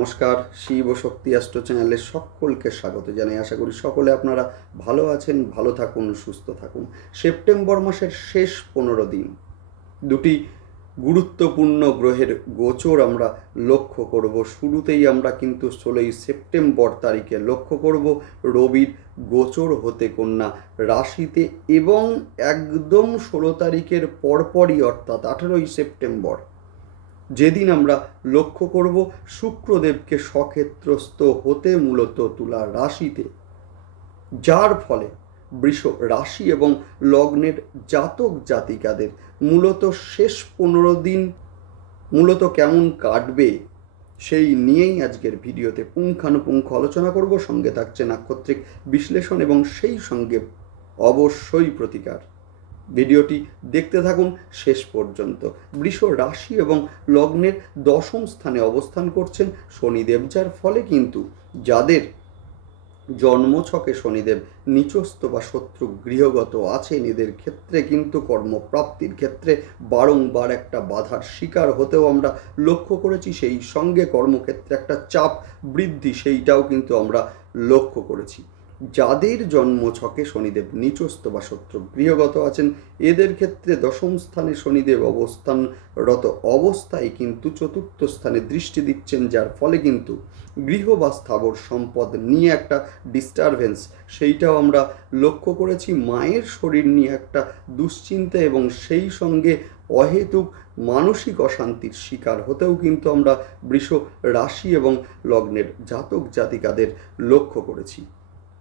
নমস্কার, শিব ও শক্তি অ্যাস্ট্রো চ্যানেলে সকলকে স্বাগত জানাই। আশা করি সকলে আপনারা ভালো আছেন, ভালো থাকুন, সুস্থ থাকুন। সেপ্টেম্বর মাসের শেষ 15 দিন দুটি গুরুত্বপূর্ণ গ্রহের গোচর আমরা লক্ষ্য করব। শুরুতেই আমরা কিন্তু 16 সেপ্টেম্বর তারিখে লক্ষ্য করব রবির গোচর হতে কন্যা রাশিতে, এবং একদম 16 তারিখের পরপরই অর্থাৎ 18 সেপ্টেম্বর যেদিন আমরা লক্ষ্য করব শুক্রদেবকে সক্ষেত্রস্থ হতে মূলত তুলা রাশিতে, যার ফলে বৃষ রাশি এবং লগ্নের জাতক জাতিকাদের মূলত শেষ 15 দিন মূলত কেমন কাটবে সেই নিয়েই আজকের ভিডিওতে পুঙ্খানুপুঙ্খ আলোচনা করব। সঙ্গে থাকছে নাক্ষত্রিক বিশ্লেষণ এবং সেই সঙ্গে অবশ্যই প্রতিকার। ভিডিওটি দেখতে থাকুন শেষ পর্যন্ত। বৃষ রাশি এবং লগ্নের দশম স্থানে অবস্থান করছেন শনিদেব, যার ফলে কিন্তু যাদের জন্মছকে শনিদেব নিচস্থ বা শত্রু গৃহগত আছেন, এদের ক্ষেত্রে কিন্তু কর্মপ্রাপ্তির ক্ষেত্রে বারংবার একটা বাধার শিকার হতেও আমরা লক্ষ্য করেছি। সেই সঙ্গে কর্মক্ষেত্রে একটা চাপ বৃদ্ধি, সেইটাও কিন্তু আমরা লক্ষ্য করেছি। যাদের জন্মছকে শনিদেব নিচস্থ বা শত্রু গৃহগত আছেন, এদের ক্ষেত্রে দশম স্থানে শনিদেব অবস্থানরত অবস্থায় কিন্তু চতুর্থ স্থানে দৃষ্টি দিচ্ছেন, যার ফলে কিন্তু গৃহ বা স্থাবর সম্পদ নিয়ে একটা ডিস্টারবেন্স সেইটাও আমরা লক্ষ্য করেছি। মায়ের শরীর নিয়ে একটা দুশ্চিন্তা এবং সেই সঙ্গে অহেতুক মানসিক অশান্তির শিকার হতেও কিন্তু আমরা বৃষ রাশি এবং লগ্নের জাতক জাতিকাদের লক্ষ্য করেছি।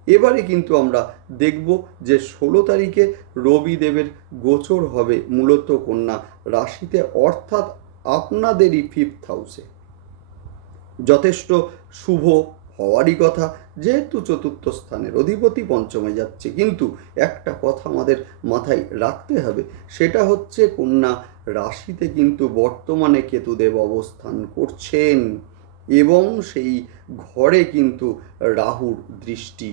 এবারে কিন্তু আমরা দেখব যে 16 তারিখে রবিদেবের গোচর হবে মূলত কন্যা রাশিতে, অর্থাৎ আপনাদেরই 5th হাউসে। যথেষ্ট শুভ হওয়ারই কথা, যেহেতু চতুর্থ স্থানের অধিপতি পঞ্চমে যাচ্ছে। কিন্তু একটা কথা আমাদের মাথায় রাখতে হবে, সেটা হচ্ছে কন্যা রাশিতে কিন্তু বর্তমানে কেতুদেব অবস্থান করছেন এবং সেই ঘরে কিন্তু রাহুর দৃষ্টি।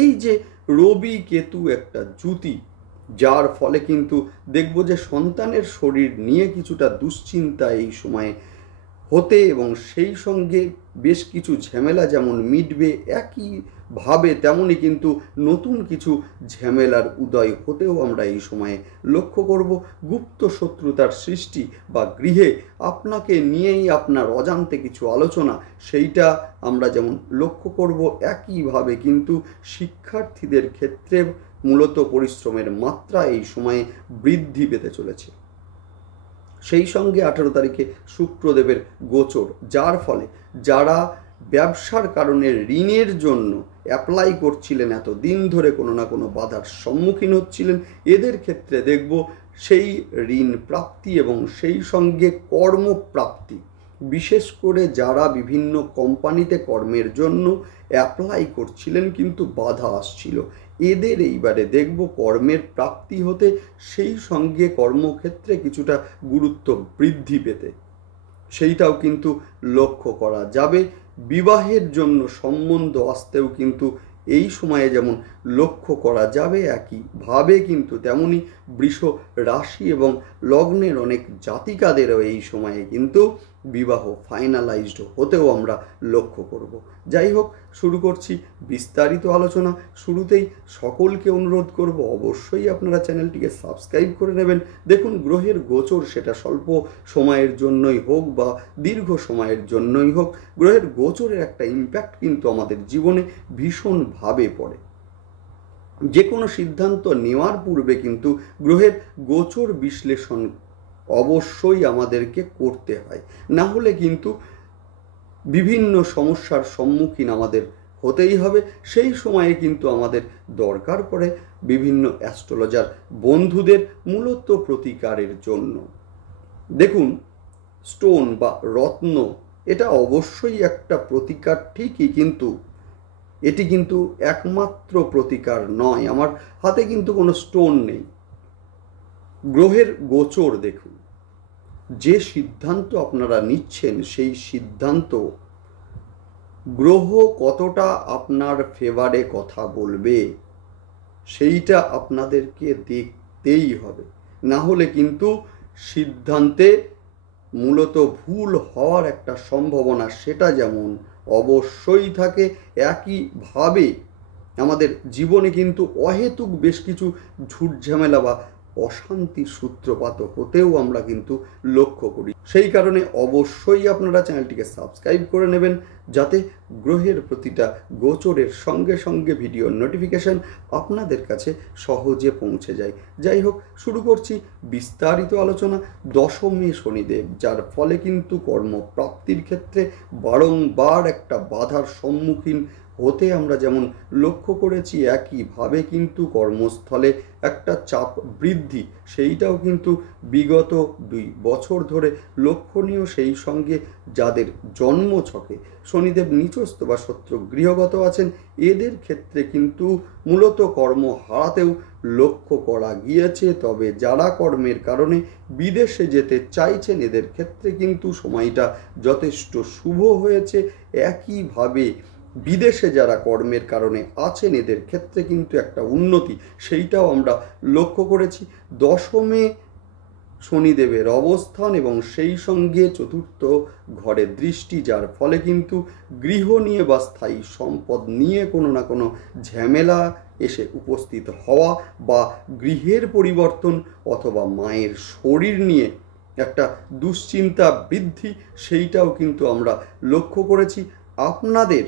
এই যে রবি কেতু একটা জুতি, যার ফলে কিন্তু দেখব যে সন্তানের শরীর নিয়ে কিছুটা দুশ্চিন্তা এই সময়ে হতে এবং সেই সঙ্গে বেশ কিছু ঝামেলা যেমন মিটবে, একইভাবে তেমনই কিন্তু নতুন কিছু ঝামেলার উদয় হতেও আমরা এই সময়ে লক্ষ্য করব। গুপ্ত শত্রুতার সৃষ্টি বা গৃহে আপনাকে নিয়েই আপনার অজান্তে কিছু আলোচনা, সেইটা আমরা যেমন লক্ষ্য করব, একইভাবে কিন্তু শিক্ষার্থীদের ক্ষেত্রে মূলত পরিশ্রমের মাত্রা এই সময়ে বৃদ্ধি পেতে চলেছে। সেই সঙ্গে 18 তারিখে শুক্রদেবের গোচর, যার ফলে যারা ব্যবসার কারণে ঋণের জন্য অ্যাপ্লাই করছিলেন, এত দিন ধরে কোনো না কোনো বাধার সম্মুখীন হচ্ছিলেন, এদের ক্ষেত্রে দেখব সেই ঋণ প্রাপ্তি এবং সেই সঙ্গে কর্মপ্রাপ্তি। বিশেষ করে যারা বিভিন্ন কোম্পানিতে কর্মের জন্য অ্যাপ্লাই করছিলেন কিন্তু বাধা আসছিল, এদের এইবারে দেখব কর্মের প্রাপ্তি হতে, সেই সঙ্গে কর্মক্ষেত্রে কিছুটা গুরুত্ব বৃদ্ধি পেতে, সেইটাও কিন্তু লক্ষ্য করা যাবে। বিবাহের জন্য সম্বন্ধ আসতেও কিন্তু এই সময়ে যেমন লক্ষ্য করা যাবে, একইভাবে কিন্তু তেমনি বৃষ রাশি এবং লগ্নের অনেক জাতিকাদেরও এই সময়ে কিন্তু বিবাহ ফাইনালাইজড হতেও আমরা লক্ষ্য করব। যাই হোক, শুরু করছি বিস্তারিত আলোচনা। শুরুতেই সকলকে অনুরোধ করব, অবশ্যই আপনারা চ্যানেলটিকে সাবস্ক্রাইব করে নেবেন। দেখুন, গ্রহের গোচর সেটা স্বল্প সময়ের জন্যই হোক বা দীর্ঘ সময়ের জন্যই হোক, গ্রহের গোচরের একটা ইম্প্যাক্ট কিন্তু আমাদের জীবনে ভীষণভাবে পড়ে। যে কোনো সিদ্ধান্ত নেওয়ার পূর্বে কিন্তু গ্রহের গোচর বিশ্লেষণ অবশ্যই আমাদেরকে করতে হয়, না হলে কিন্তু বিভিন্ন সমস্যার সম্মুখীন আমাদের হতেই হবে। সেই সময়ে কিন্তু আমাদের দরকার পড়ে বিভিন্ন অ্যাস্ট্রোলজার বন্ধুদের মূলত প্রতিকারের জন্য। দেখুন, স্টোন বা রত্ন এটা অবশ্যই একটা প্রতিকার ঠিকই, কিন্তু এটি কিন্তু একমাত্র প্রতিকার নয়। আমার হাতে কিন্তু কোনো স্টোন নেই। গ্রহের গোচর দেখুন, যে সিদ্ধান্ত আপনারা নিচ্ছেন সেই সিদ্ধান্ত গ্রহ কতটা আপনার ফেভারে কথা বলবে সেইটা আপনাদেরকে দেখতেই হবে, না হলে কিন্তু সিদ্ধান্তে মূলত ভুল হওয়ার একটা সম্ভাবনা সেটা যেমন অবশ্যই থাকে, একইভাবে আমাদের জীবনে কিন্তু অহেতুক বেশ কিছু ঝুট ঝামেলা বা অশান্তির সূত্রপাত হতেও আমরা কিন্তু লক্ষ্য করি। সেই কারণে অবশ্যই আপনারা চ্যানেলটিকে সাবস্ক্রাইব করে নেবেন, যাতে গ্রহের প্রতিটা গোচরের সঙ্গে সঙ্গে ভিডিওর নোটিফিকেশন আপনাদের কাছে সহজে পৌঁছে যায়। যাই হোক, শুরু করছি বিস্তারিত আলোচনা। দশমে শনিদেব, যার ফলে কিন্তু কর্মপ্রাপ্তির ক্ষেত্রে বারংবার একটা বাধার সম্মুখীন হতে আমরা যেমন লক্ষ্য করেছি, একইভাবে কিন্তু কর্মস্থলে একটা চাপ বৃদ্ধি সেইটাও কিন্তু বিগত 2 বছর ধরে লক্ষণীয়। সেই সঙ্গে যাদের জন্মছকে শনিদেব নিচস্থ বা শত্রু গৃহগত আছেন, এদের ক্ষেত্রে কিন্তু মূলত কর্ম হারাতেও লক্ষ্য করা গিয়েছে। তবে যারা কর্মের কারণে বিদেশে যেতে চাইছেন, এদের ক্ষেত্রে কিন্তু সময়টা যথেষ্ট শুভ হয়েছে। একইভাবে বিদেশে যারা কর্মের কারণে আছেন, এদের ক্ষেত্রে কিন্তু একটা উন্নতি সেইটাও আমরা লক্ষ্য করেছি। দশমে শনিদেবের অবস্থান এবং সেই সঙ্গে চতুর্থ ঘরে দৃষ্টি, যার ফলে কিন্তু গৃহ নিয়ে বা স্থায়ী সম্পদ নিয়ে কোনো না কোনো ঝামেলা এসে উপস্থিত হওয়া, বা গৃহের পরিবর্তন অথবা মায়ের শরীর নিয়ে একটা দুশ্চিন্তা বৃদ্ধি সেইটাও কিন্তু আমরা লক্ষ্য করেছি। আপনাদের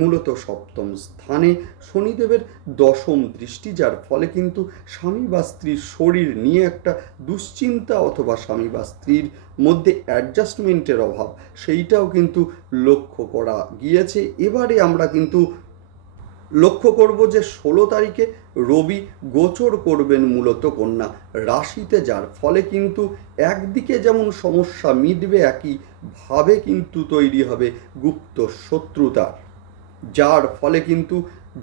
মূলত সপ্তম স্থানে শনিদেবের দশম দৃষ্টি, যার ফলে কিন্তু স্বামী বা স্ত্রীর শরীর নিয়ে একটা দুশ্চিন্তা অথবা স্বামী বা স্ত্রীর মধ্যে অ্যাডজাস্টমেন্টের অভাব সেইটাও কিন্তু লক্ষ্য করা গিয়েছে। এবারে আমরা কিন্তু লক্ষ্য করব যে 16 তারিখে রবি গোচর করবেন মূলত কন্যা রাশিতে, যার ফলে কিন্তু একদিকে যেমন সমস্যা মিটবে, একইভাবে কিন্তু তৈরি হবে গুপ্ত শত্রুতার, যার ফলে কিন্তু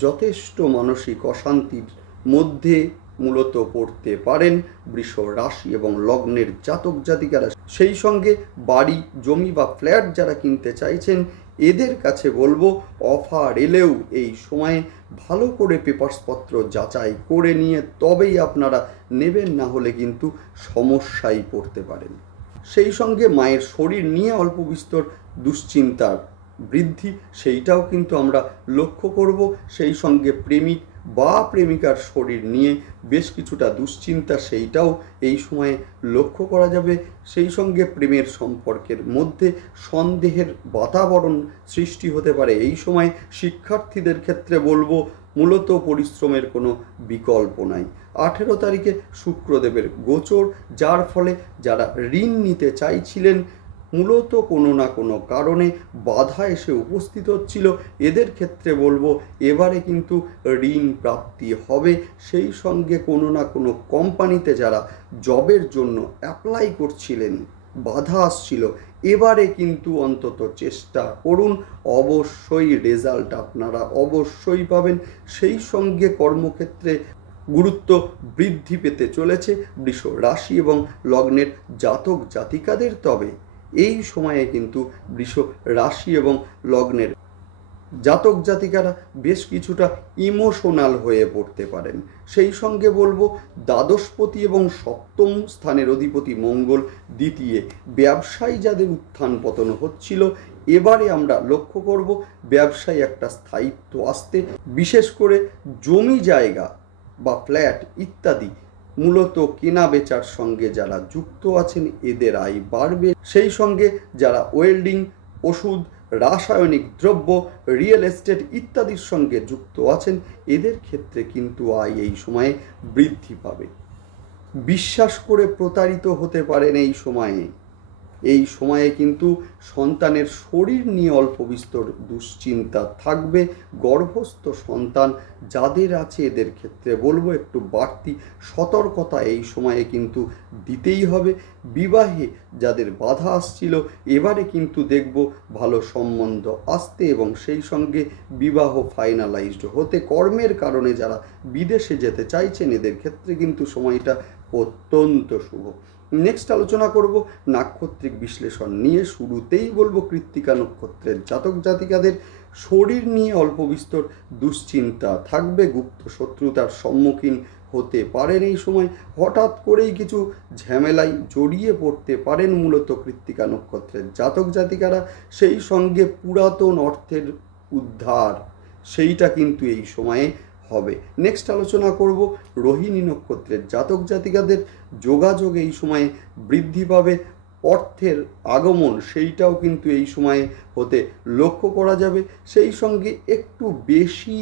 যথেষ্ট মানসিক অশান্তির মধ্যে মূলত পড়তে পারেন বৃষ রাশি এবং লগ্নের জাতক জাতিকারা। সেই সঙ্গে বাড়ি, জমি বা ফ্ল্যাট যারা কিনতে চাইছেন, এদের কাছে বলবো অফার এলেও এই সময়ে ভালো করে পেপারসপত্র যাচাই করে নিয়ে তবেই আপনারা নেবেন, না হলে কিন্তু সমস্যায় পড়তে পারেন। সেই সঙ্গে মায়ের শরীর নিয়ে অল্প বিস্তর দুশ্চিন্তার বৃদ্ধি সেইটাও কিন্তু আমরা লক্ষ্য করব। সেই সঙ্গে প্রেমিক বা প্রেমিকার শরীর নিয়ে বেশ কিছুটা দুশ্চিন্তা সেইটাও এই সময়ে লক্ষ্য করা যাবে। সেই সঙ্গে প্রেমের সম্পর্কের মধ্যে সন্দেহের বাতাবরণ সৃষ্টি হতে পারে। এই সময় শিক্ষার্থীদের ক্ষেত্রে বলবো মূলত পরিশ্রমের কোনো বিকল্প নাই। 18 তারিখে শুক্রদেবের গোচর, যার ফলে যারা ঋণ নিতে চাইছিলেন, মূলত কোনো না কোনো কারণে বাধা এসে উপস্থিত হচ্ছিল, এদের ক্ষেত্রে বলবো এবারে কিন্তু ঋণ প্রাপ্তি হবে। সেই সঙ্গে কোনো না কোনো কোম্পানিতে যারা জবের জন্য অ্যাপ্লাই করছিলেন, বাধা আসছিল, এবারে কিন্তু অন্তত চেষ্টা করুন, অবশ্যই রেজাল্ট আপনারা অবশ্যই পাবেন। সেই সঙ্গে কর্মক্ষেত্রে গুরুত্ব বৃদ্ধি পেতে চলেছে বৃষ রাশি এবং লগ্নের জাতক জাতিকাদের। তবে এই সময়ে কিন্তু বৃষ রাশি এবং লগ্নের জাতক জাতিকারা বেশ কিছুটা ইমোশনাল হয়ে পড়তে পারেন। সেই সঙ্গে বলবো দ্বাদশপতি এবং সপ্তম স্থানের অধিপতি মঙ্গল দ্বিতীয়, ব্যবসায়ী যাদের উত্থান পতন হচ্ছিল, এবারে আমরা লক্ষ্য করব ব্যবসায় একটা স্থায়িত্ব আসতে, বিশেষ করে জমি জায়গা বা ফ্ল্যাট ইত্যাদি মূলত কেনা বেচার সঙ্গে যারা যুক্ত আছেন, এদের আয় বাড়বে। সেই সঙ্গে যারা ওয়েল্ডিং, ওষুধ, রাসায়নিক দ্রব্য, রিয়েল এস্টেট ইত্যাদির সঙ্গে যুক্ত আছেন, এদের ক্ষেত্রে কিন্তু আয় এই সময়ে বৃদ্ধি পাবে। বিশ্বাস করে প্রতারিত হতে পারেন এই সময়ে। এই সময়ে কিন্তু সন্তানের শরীর নিয়ে অল্প বিস্তর দুশ্চিন্তা থাকবে। গর্ভস্থ সন্তান যাদের আছে, এদের ক্ষেত্রে বলবো একটু বাড়তি সতর্কতা এই সময়ে কিন্তু দিতেই হবে। বিবাহে যাদের বাধা আসছিল, এবারে কিন্তু দেখব ভালো সম্বন্ধ আসতে এবং সেই সঙ্গে বিবাহ ফাইনালাইজড হতে। কর্মের কারণে যারা বিদেশে যেতে চাইছেন, এদের ক্ষেত্রে কিন্তু সময়টা অত্যন্ত শুভ। নেক্সট আলোচনা করব নাক্ষত্রিক বিশ্লেষণ নিয়ে। শুরুতেই বলবো কৃত্তিকা নক্ষত্রের জাতক জাতিকাদের শরীর নিয়ে অল্প বিস্তর দুশ্চিন্তা থাকবে, গুপ্ত শত্রুতার সম্মুখীন হতে পারেন। এই সময় হঠাৎ করেই কিছু ঝামেলায় জড়িয়ে পড়তে পারেন মূলত কৃত্তিকা নক্ষত্রের জাতক জাতিকারা। সেই সঙ্গে পুরাতন অর্থের উদ্ধার সেইটা কিন্তু এই সময়ে হবে। নেক্সট আলোচনা করব রোহিণী নক্ষত্রের জাতক জাতিকাদের যোগাযোগ এই সময়ে বৃদ্ধি পাবে, অর্থের আগমন সেইটাও কিন্তু এই সময়ে হতে লক্ষ্য করা যাবে। সেই সঙ্গে একটু বেশি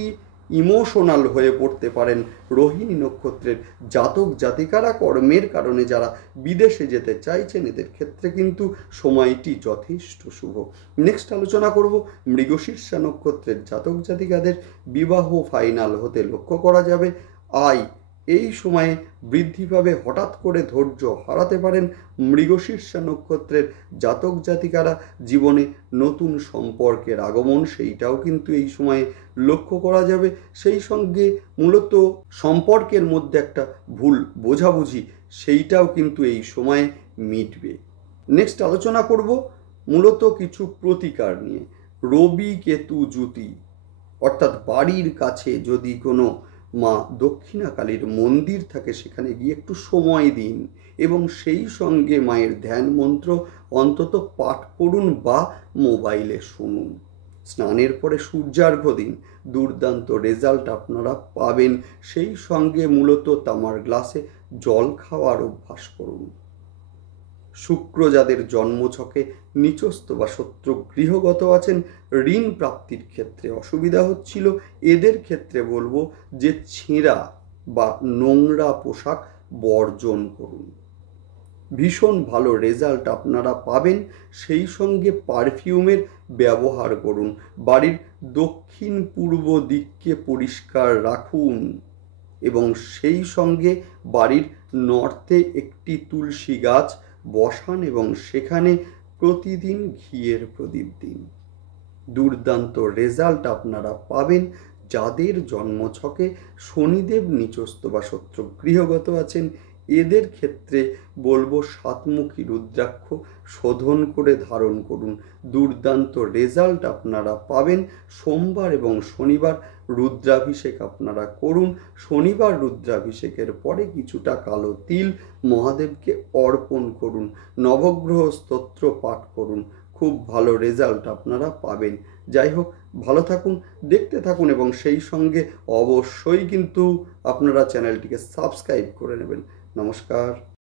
ইমোশনাল হয়ে পড়তে পারেন রোহিণী নক্ষত্রের জাতক জাতিকারা। কর্মের কারণে যারা বিদেশে যেতে চাইছেন এদের ক্ষেত্রে কিন্তু সময়টি যথেষ্ট শুভ। নেক্সট আলোচনা করব মৃগশীর্ষা নক্ষত্রের জাতক জাতিকাদের বিবাহ ফাইনাল হতে লক্ষ্য করা যাবে। আয় এই সময়ে বৃদ্ধি পাবে, হঠাৎ করে ধৈর্য হারাতে পারেন মৃগশীর্ষা নক্ষত্রের জাতক জাতিকারা। জীবনে নতুন সম্পর্কের আগমন সেইটাও কিন্তু এই সময়ে লক্ষ্য করা যাবে। সেই সঙ্গে মূলত সম্পর্কের মধ্যে একটা ভুল বোঝাবুঝি সেইটাও কিন্তু এই সময়ে মিটবে। নেক্সট আলোচনা করব মূলত কিছু প্রতিকার নিয়ে। রবি কেতু জুতি, অর্থাৎ বাড়ির কাছে যদি কোনো মা দক্ষিণাকালীর মন্দির থাকে সেখানে গিয়ে একটু সময় দিন এবং সেই সঙ্গে মায়ের ধ্যান মন্ত্র অন্তত পাঠ করুন বা মোবাইলে শুনুন। স্নানের পরে সূর্যার্ঘ্য দিন, দুর্দান্ত রেজাল্ট আপনারা পাবেন। সেই সঙ্গে মূলত তামার গ্লাসে জল খাওয়ার অভ্যাস করুন। শুক্র যাদের জন্মছকে নিচস্থ বা শত্রু গৃহগত আছেন, ঋণ প্রাপ্তির ক্ষেত্রে অসুবিধা হচ্ছিল, এদের ক্ষেত্রে বলবো যে ছেঁড়া বা নোংরা পোশাক বর্জন করুন। ভীষণ ভালো রেজাল্ট আপনারা পাবেন। সেই সঙ্গে পারফিউমের ব্যবহার করুন। বাড়ির দক্ষিণ পূর্ব দিককে পরিষ্কার রাখুন এবং সেই সঙ্গে বাড়ির নর্থে একটি তুলসী গাছ বসান এবং সেখানে প্রতিদিন ঘিয়ের প্রদীপ দিন। দুর্দান্ত রেজাল্ট আপনারা পাবেন। যাদের জন্মছকে শনিদেব নিচস্থ বা শত্রু গৃহগত আছেন এদের ক্ষেত্রে বলবো সাতমুখী রুদ্রাক্ষ শোধন করে ধারণ করুন। দুর্দান্ত রেজাল্ট আপনারা পাবেন। সোমবার এবং শনিবার রুদ্রাভিষেক আপনারা করুন। শনিবার রুদ্রাভিষেকের পরে কিছুটা কালো তিল মহাদেবকে অর্পণ করুন। নবগ্রহ স্তোত্র পাঠ করুন। খুব ভালো রেজাল্ট আপনারা পাবেন। যাই হোক, ভালো থাকুন, দেখতে থাকুন এবং সেই সঙ্গে অবশ্যই কিন্তু আপনারা চ্যানেলটিকে সাবস্ক্রাইব করে নেবেন। নমস্কার।